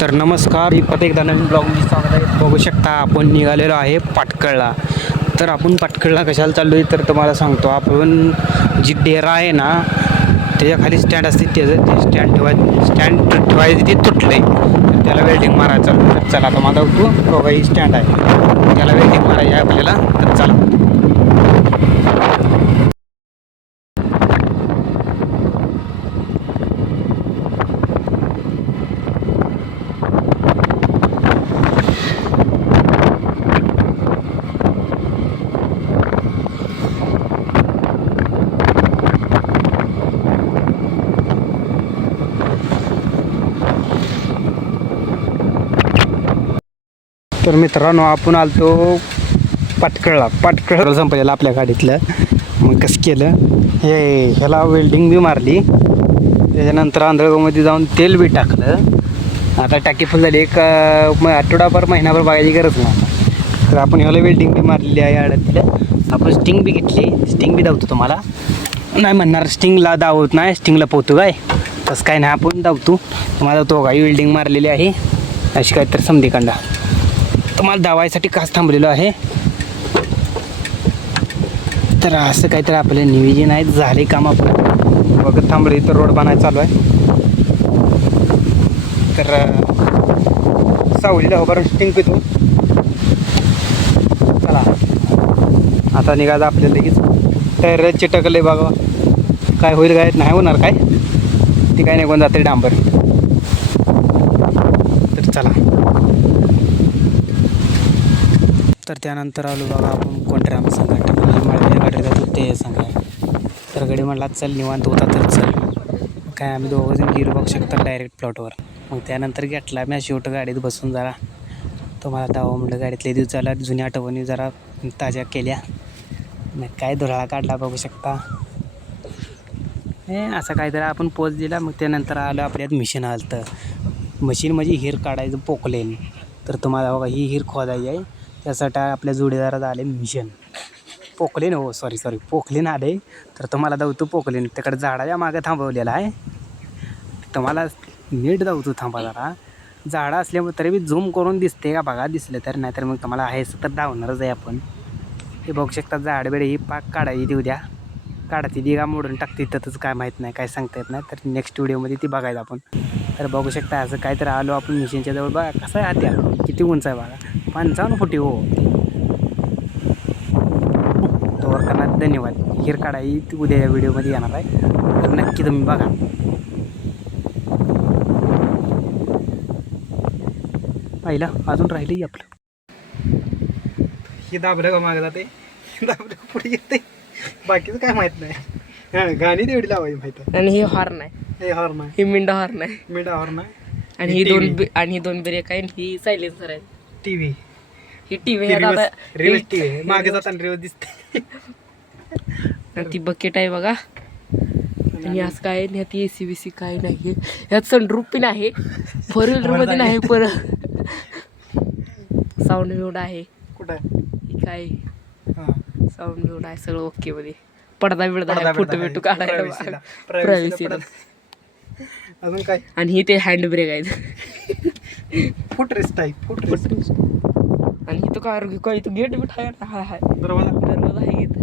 तर नमस्कार, परत एकदा नवीन ब्लॉगमध्ये स्वागत आहे. बघू शकता आपण निघालेलो आहे पाटकळला. तर आपण पाटकळला कशाला चाललो आहे तर तुम्हाला सांगतो. आपण जी डेरा आहे ना त्याच्या खाली स्टँड असते, त्याचं ते स्टँड ठेवायचं ते तुटलं आहे, तर त्याला वेल्डिंग मारायचं. तर चला आता माझा तू बघा ही स्टँड आहे, त्याला वेल्डिंग मारायची आहे आपल्याला. तर चला. तर मित्रांनो, आपण आलतो पाटकळला संपलेलं आपल्या गाडीतलं. मग कसं केलं, ह्याला वेल्डिंग बी मारली, त्याच्यानंतर आंधळगावमध्ये जाऊन तेल बी टाकलं. आता टाकी फुल झाली. एक आठवडाभर महिनाभर बघायची गरज नाही. तर आपण ह्याला वेल्डिंग बी मारलेली आहे आडतीला. आपण स्टिंग बी घेतली, स्टिंग बी धावतो. तुम्हाला नाही म्हणणार स्टिंगला धावत नाही, स्टिंगला पोहतो काय, तसं काय नाही, आपण धावतो. तुम्हाला तो काही वेल्डिंग मारलेली आहे अशी काय तर समधीकांडा. तुम्हाला धावायसाठी खास थांबलेलो आहे. तर असं काहीतरी आपलं नियोजन आहे. झाले काम आपलं बघत थांबले. तर रोड बनायला चालू आहे. तर सावलीला उभारून स्टिंग पितो. चला आता निघायचं आपल्याला लगेच. टायर चिटकले बघा, काय होईल काय नाही होणार काय, ती काय निघून जाते डांबर. तर चला. तर त्यानंतर आलो बघा आपण कोंढऱ्याम संघाट, माळव्या गाडी जातो ते संघ. तर गडी म्हणला चल निवांत होता तर चल. काय आम्ही दोघंजण गेलो बघू शकता डायरेक्ट प्लॉटवर. मग त्यानंतर घेतला मी शेवट गाडीत बसून जरा तुम्हाला दावा म्हटलं. गाडीतले दिवसाला जुन्या आठवणी जरा ताज्या केल्या. मग काय धुराळा काढला बघू शकता. हे असं काहीतरी आपण पोच दिला. मग त्यानंतर आलं आपल्यात मिशन आलं. तर मशीन म्हणजे हिर काढायचं पोकलेन. तर तुम्हाला बघा ही हिर खोदायची आहे. त्यासाठी आपल्या जोडीदारात आले मिशन पोकलेन. हो सॉरी पोकलेन आले. तर तुम्हाला धावतो पोकलेन. तिकडे झाडाच्या मागे थांबवलेला आहे. तुम्हाला नीट धावतो थांबा जरा. झाडं असल्यामुळे तरी बी झूम करून दिसते का बघा, दिसलं तर. नाहीतर मग तुम्हाला आहेच तर धावणारच आहे आपण. हे बघू शकता झाड बेड ही पाक काढायची ती उद्या. काढते ती का मोडून टाकते तिथंच काय माहीत नाही, काय सांगता येत नाही. तर नेक्स्ट व्हिडिओमध्ये ती बघायचं आपण. तर बघू शकता असं काहीतरी आलो आपण मिशनच्या जवळ. बघा कसं आहे आत्या, किती उंच आहे बघा, 55 फुटी. हो तोवर करणार. धन्यवाद. हिर काढाई ती उद्या या व्हिडिओमध्ये येणार आहे, तर नक्की तुम्ही बघा. पहिला अजून राहिलं आपलं. हे दाबलं का मागे जाते, दाबलं पुढे येते, बाकीचं काय माहीत नाही. गाणी तेवढी लावायची माहिती आहे. आणि हे हॉर्न आहे, हे हॉर्न आहे, हे मिंडा हॉर्न आहे, मिडा हॉर्न आहे. आणि ही दोन ब्रेक आहे, ही सायलेन्सर आहे. टीव्ही, ही टीव्ही रिवर्स टीव्ही मागे जाताना रिवर्स दिसते. आणि ती बकेट आहे बघा. आणि असं काय नाही, ती एसी बीसी काय नाही. ह्यात सनरूफ पण आहे, फोर व्हीलर मध्ये नाही. परत साऊंड म्यूट आहे. कुठं काय हां साऊंड म्यूट आहे, सगळं ओके मध्ये. पडदा बिडदा आहे, फोटो बिटो काढायला प्रायव्हसी. अजून काय. आणि ही ते हँड ब्रेक आहे, फुटरेस्ट आहे, फुटरेस्ट. आणि इथं काय इथं गेट बिट आहे, दरवाजा दरवाजा आहे इथं.